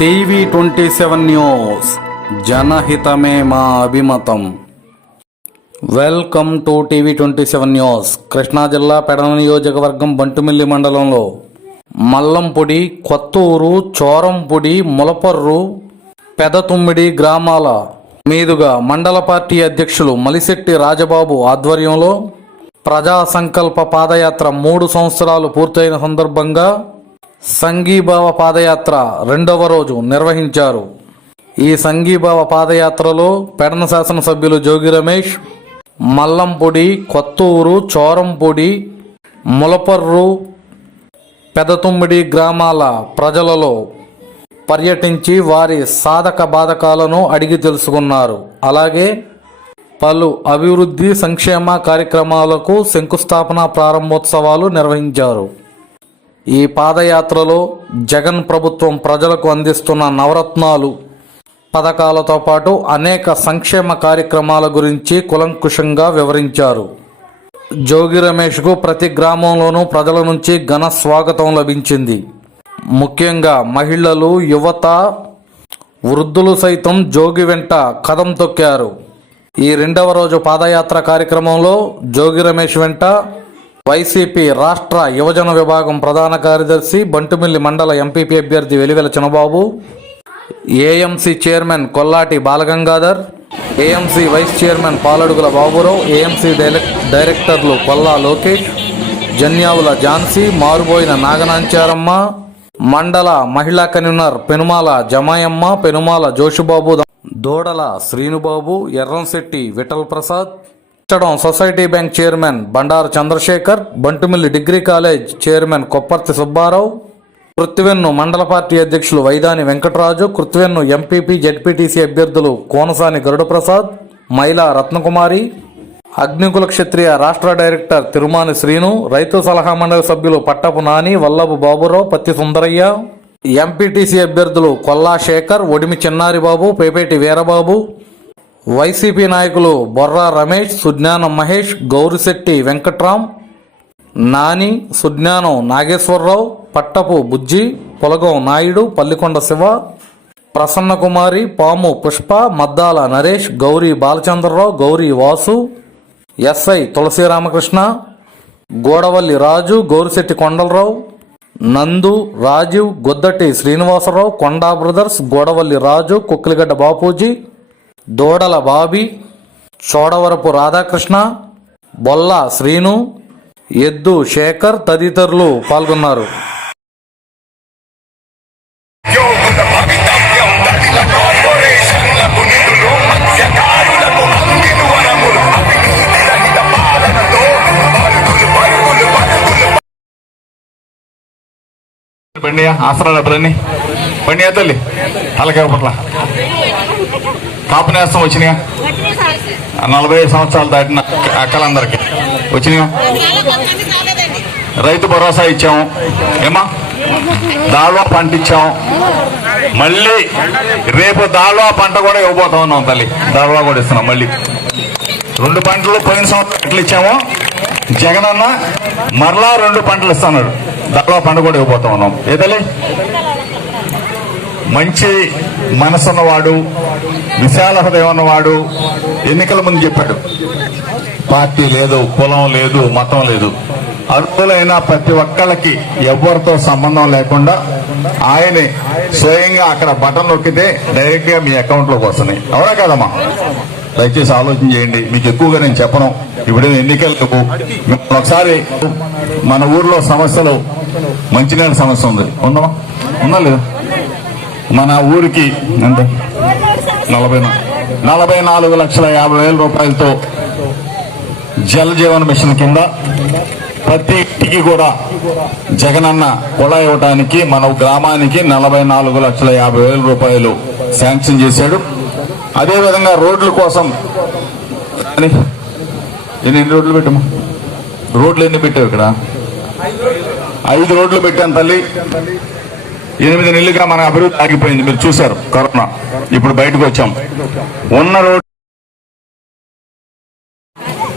TV twenty seven news. జనహితమే మా అభిమతం. Welcome to TV twenty seven news. Krishna జిల్లా పెడన నియోజకవర్గం బంటుమిల్లి మండలంలో మల్లంపొడి కొత్తూరు చోరంపొడి ములపర్రు పెదతుమ్మిడి గ్రామాల మీదుగా మండల పార్టీ అధ్యక్షులు మలిశెట్టి రాజబాబు ఆధ్వర్యంలో ప్రజా సంకల్ప పాదయాత్ర మూడు సంవత్సరాలు పూర్తయిన సందర్భంగా సంఘీభావ పాదయాత్ర రెండవ రోజు నిర్వహించారు. ఈ సంఘీభావ పాదయాత్రలో పెడన శాసనసభ్యులు జోగి రమేష్ మల్లంపొడి కొత్తూరు చోరంపొడి ములపర్రు పెదతుమ్మిడి గ్రామాల ప్రజలలో పర్యటించి వారి సాధక బాధకాలను అడిగి తెలుసుకున్నారు. అలాగే పలు అభివృద్ధి సంక్షేమ కార్యక్రమాలకు శంకుస్థాపన ప్రారంభోత్సవాలు నిర్వహించారు. ఈ పాదయాత్రలో జగన్ ప్రభుత్వం ప్రజలకు అందిస్తున్న నవరత్నాలు పథకాలతో పాటు అనేక సంక్షేమ కార్యక్రమాల గురించి కులంకుషంగా వివరించారు. జోగి రమేష్కు ప్రతి గ్రామంలోనూ ప్రజల నుంచి ఘన స్వాగతం లభించింది. ముఖ్యంగా మహిళలు యువత వృద్ధులు సైతం జోగి వెంట కదం తొక్కారు. ఈ రెండవ రోజు పాదయాత్ర కార్యక్రమంలో జోగి రమేష్ వెంట వైసీపీ రాష్ట్ర యువజన విభాగం ప్రధాన కార్యదర్శి బంటుమిల్లి మండల ఎంపీపీ అభ్యర్థి Velivela Chinababu AMC chairman Kollati Balagangadhar AMC vice chairman Paladugula Baburao AMC డైరెక్టర్లు కొల్లా లోకేష్ జన్యావుల ఝాన్సీ మారుబోయిన నాగనాంచారమ్మ మండల మహిళా convener Penumala Jamayamma Penumala Joshubabu Dodala Srinubabu Erramsetti Vithal Prasad చడం society bank chairman Bandaru Chandrasekhar Bantumilli degree college chairman Kopparthi Subbarao Kruthivennu మండల పార్టీ అధ్యక్షులు వైదాని వెంకటరాజు కృత్వెన్ను ఎంపీపీ జెడ్పీటీసీ అభ్యర్థులు కోనసాని గరుడప్రసాద్ మైలా రత్నకుమారి అగ్నికుల క్షత్రియ రాష్ట్ర డైరెక్టర్ తిరుమాని శ్రీను రైతు సలహా మండలి సభ్యులు పట్టపు నాని వల్లభు బాబురావు పత్తి సుందరయ్య ఎంపీటీసీ అభ్యర్థులు కొల్లా శేఖర్ ఒడిమి చిన్నారిబాబు పేపేటి వీరబాబు వైసీపీ నాయకులు బొర్రా రమేష్ సుజ్ఞానం మహేష్ గౌరిశెట్టి వెంకట్రామ్ నాని సుజ్ఞానం నాగేశ్వరరావు పట్టపు బుజ్జి పొలగం నాయుడు పల్లికొండ శివ ప్రసన్నకుమారి పాము పుష్ప మద్దాల నరేష్ గౌరీ బాలచంద్రరావు గౌరీ వాసు ఎస్ఐ తులసి రామకృష్ణ గోడవల్లి రాజు గౌరిశెట్టి కొండలరావు నందు రాజీవ్ గొద్దటి శ్రీనివాసరావు కొండా బ్రదర్స్ గోడవల్లి రాజు కుక్కిలిగడ్డ బాపూజీ దూడల బాబి చోడవరపు రాధాకృష్ణ బొల్ల శ్రీను ఎద్దు శేఖర్ తదితరులు పాల్గొన్నారు. బండియా ఆసరా డబ్బులన్నీ తల్లి అలాగే కాపు నేస్తం వచ్చినాయా? నలభై ఐదు సంవత్సరాలు దాటిన అక్కలందరికి. వచ్చినాయా? రైతు భరోసా ఇచ్చాము. ఏమా దాల్వా పంట ఇచ్చాం మళ్ళీ రేపు దాల్వా పంట కూడా ఇవ్వబోతా ఉన్నాం తల్లి. దాల్వా కూడా ఇస్తున్నాం మళ్ళీ. రెండు పంటలు పోయిన సంవత్సరం ఇచ్చామో? జగనన్న మరలా రెండు పంటలు ఇస్తున్నాడు. దాల్వా పంట కూడా ఇవ్వబోతా ఉన్నాం. ఏ తల్లి? మంచి మనసున్నవాడు విశాల హృదయం ఉన్నవాడు ఎన్నికల ముందు చెప్పాడు. పార్టీ లేదు కులం లేదు మతం లేదు. అర్హులైన ప్రతి ఒక్కళ్ళకి ఎవరితో సంబంధం లేకుండా ఆయనే స్వయంగా అక్కడ బటన్ నొక్కితే డైరెక్ట్గా మీ అకౌంట్లోకి వస్తున్నాయి. అవునా కదమ్మా? దయచేసి ఆలోచన చేయండి. మీకు ఎక్కువగా నేను చెప్పను. ఇప్పుడు ఎన్నికలకు ఒకసారి మన ఊర్లో సమస్యలు మంచినీళ్ళ సమస్య ఉంది. ఉందమ్మా? ఉందా లేదా? మన ఊరికి ఎంత? నలభై నలభై నాలుగు లక్షల యాభై వేల రూపాయలతో జల్ జీవన్ మిషన్ కింద ప్రతి ఇంటికి కూడా జగనన్న కొళ ఇవ్వడానికి మన గ్రామానికి నలభై నాలుగు లక్షల యాభై వేల రూపాయలు శాంక్షన్ చేశాడు. అదేవిధంగా రోడ్ల కోసం అని ఎన్ని ఎన్ని రోడ్లు పెట్టాము? రోడ్లు ఎన్ని పెట్టావు ఇక్కడ? ఐదు రోడ్లు పెట్టాను తల్లి. ఎనిమిది నెలలుగా మన అభివృద్ధి ఆగిపోయింది. మీరు చూశారు కరోనా. ఇప్పుడు బయటకు వచ్చాం. ఉన్న రోడ్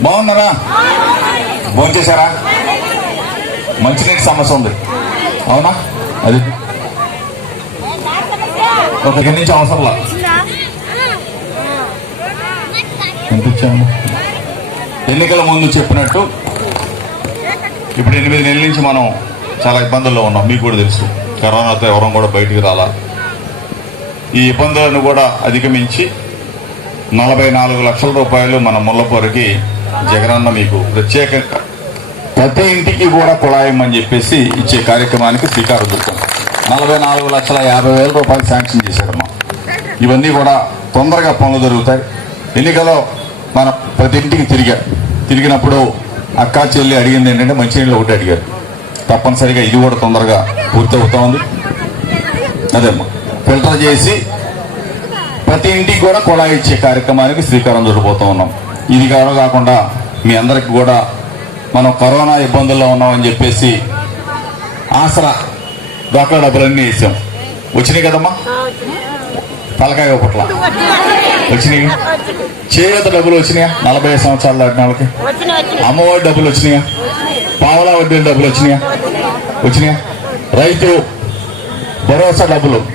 బాగున్నారా? భోంచేశారా మంచినీటి సమస్య ఉంది. అవునా? అది ఒక నుంచి అవసరంలా వినిపించాము ఎన్నికల ముందు చెప్పినట్టు ఇప్పుడు ఎనిమిది నెలల నుంచి మనం చాలా ఇబ్బందుల్లో ఉన్నాం. మీకు కూడా తెలుసు. కరోనాతో ఎవరం కూడా బయటికి రాలా. ఈ ఇబ్బందులను కూడా అధిగమించి నలభై నాలుగు లక్షల రూపాయలు మన ముల్లపూరికి జగనన్న మీకు ప్రత్యేకంగా ప్రతి ఇంటికి కూడా కుళాయమని చెప్పేసి ఇచ్చే కార్యక్రమానికి శ్రీకారం చుట్టాం. నలభై నాలుగు లక్షల యాభై వేల రూపాయలు శాంక్షన్ చేశారమ్మా. ఇవన్నీ కూడా తొందరగా పనులు జరుగుతాయి. ఎన్నికలో మనం ప్రతి ఇంటికి తిరిగా తిరిగినప్పుడు అక్కా చెల్లి అడిగింది ఏంటంటే మంచినీళ్ళు ఒకటి అడిగారు. తప్పనిసరిగా ఇది కూడా తొందరగా పూర్తి అవుతా ఉంది అదేమ్మా. ఫిల్టర్ చేసి ప్రతి ఇంటికి కూడా కుళాయి ఇచ్చే కార్యక్రమానికి శ్రీకారం చుట్టబోతూ ఉన్నాం. ఇది కావడం కాకుండా మీ అందరికి కూడా మనం కరోనా ఇబ్బందుల్లో ఉన్నామని చెప్పేసి ఆసరా డాక్టర్ డబ్బులన్నీ వేసాం. వచ్చినాయి కదమ్మా? తలకాయ పుట్ల వచ్చినాయి? చేయూత డబ్బులు వచ్చినాయా? నలభై సంవత్సరాలు దాటిన వాళ్ళకి. అమ్మఒడి డబ్బులు వచ్చినాయా? పావలా వడ్డీ డబ్బులు వచ్చినాయా? వచ్చినాయా? రైతు భరోసా డబ్బులు.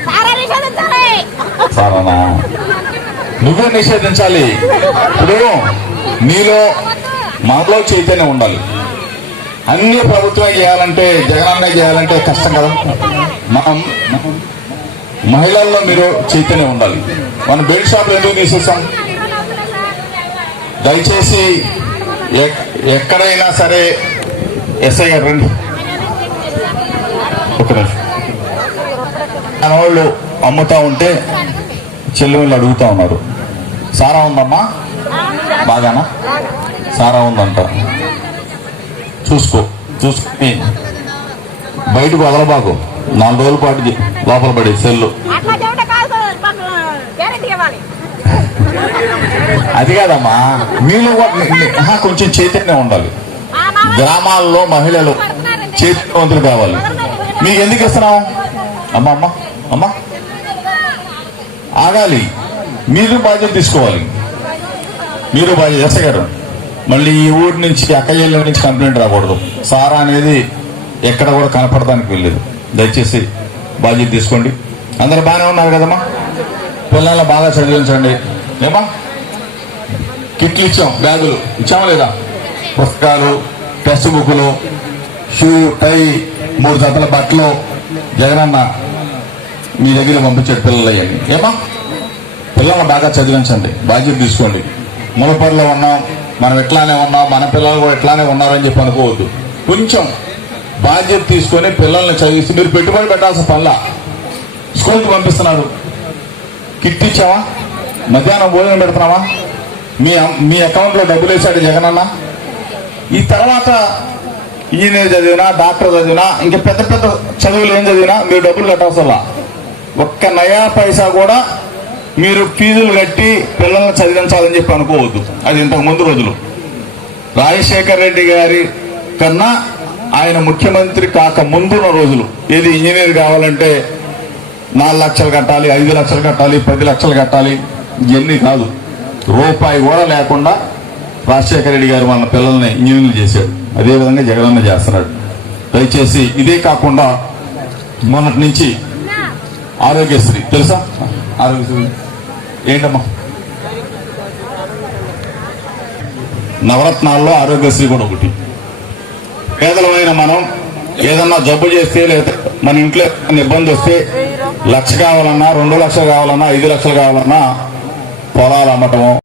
సారానా? నువ్వే నిషేధించాలి. ఇప్పుడు నీలో మనలో చైతన్యం ఉండాలి. అన్ని ప్రభుత్వం చేయాలంటే జగనన్న చేయాలంటే కష్టం కదా. మనం మహిళల్లో మీరు చైతన్యం ఉండాలి. మనం బెల్ట్ షాపులు ఎందుకు తీసేసాం? దయచేసి ఎక్- ఎక్కడైనా సరే ఎస్ఐ గారు రండి. ఒక వాళ్ళు అమ్ముతా ఉంటే చెల్లెళ్ళు అడుగుతా ఉన్నారు. సారా ఉందమ్మా? బాగానా? సారా ఉందంట. చూసుకో చూసుకుని బయటకు వదలబాకు. నాలుగు రోజుల పాటు లోపల పడి సెల్లు. అది కాదమ్మా మీలో కొంచెం చైతన్యం ఉండాలి. గ్రామాల్లో మహిళలు చేతివంతులు కావాలి. మీకు ఎందుకు ఇస్తున్నాం అమ్మా అమ్మా అమ్మా. ఆగాలి. మీరు బాధ్యత తీసుకోవాలి. మీరు బాధ్యత ఎస్ గారు. మళ్ళీ ఈ ఊరి నుంచి అక్కయ్యల నుంచి కంప్లైంట్ రాకూడదు. సారా అనేది ఎక్కడ కూడా కనపడడానికి వెళ్ళలేదు దయచేసి బాధ్యత తీసుకోండి. అందరు బాగానే ఉన్నారు కదమ్మా? పిల్లల్ని బాగా చదివించండి. ఏమా కిట్లు ఇచ్చాం బ్యాగులు. ఇచ్చామా లేదా? పుస్తకాలు టెస్ట్ బుక్లు షూ టై మూడు జతల బట్టలు జగనన్న మీ దగ్గర పంపించాడు పిల్లలు అయ్యండి ఏమా పిల్లల్ని బాగా చదివించండి బాధ్యత తీసుకోండి. ములపరిలో ఉన్నాం మనం ఎట్లానే ఉన్నాం మన పిల్లలు కూడా ఎట్లానే ఉన్నారని చెప్పి అనుకోవద్దు. కొంచెం బాధ్యత తీసుకొని పిల్లల్ని చదివిస్తే మీరు పెట్టుబడి పెట్టాల్సిన పనుల. స్కూల్కి పంపిస్తున్నారు కిట్ ఇచ్చావా? మధ్యాహ్నం భోజనం పెడుతున్నావా? మీ మీ అకౌంట్లో డబ్బులు వేసాడు జగనన్న. ఈ తర్వాత ఇంజనీర్ చదివినా డాక్టర్ చదివినా ఇంకా పెద్ద పెద్ద చదువులు ఏం చదివినా మీరు డబ్బులు కట్టాల్సల్లా ఒక్క నయా పైసా కూడా మీరు ఫీజులు కట్టి పిల్లల్ని చదివించాలని చెప్పి అనుకోవద్దు. అది ఇంతకు ముందు రోజులు. రాజశేఖర్ రెడ్డి గారి కన్నా ఆయన ముఖ్యమంత్రి కాక ముందున్న రోజులు. ఏది ఇంజనీర్ కావాలంటే నాలుగు లక్షలు కట్టాలి ఐదు లక్షలు కట్టాలి పది లక్షలు కట్టాలి ఇవన్నీ కాదు. రూపాయి కూడా లేకుండా రాజశేఖర రెడ్డి గారు మన పిల్లల్ని ఇంజనీర్లు చేశాడు అదేవిధంగా జగనన్న చేస్తున్నాడు. దయచేసి ఇదే కాకుండా మొన్నటి నుంచి ఆరోగ్యశ్రీ. తెలుసా? ఆరోగ్యశ్రీ. ఏంటమ్మా? నవరత్నాల్లో ఆరోగ్యశ్రీ కూడా ఒకటి. పేదలమైన మనం ఏదన్నా జబ్బు చేస్తే లేదా మన ఇంట్లో ఇబ్బంది వస్తే లక్ష కావాలన్నా రెండు లక్షలు కావాలన్నా ఐదు లక్షలు కావాలన్నా పొలాలు అమ్మటము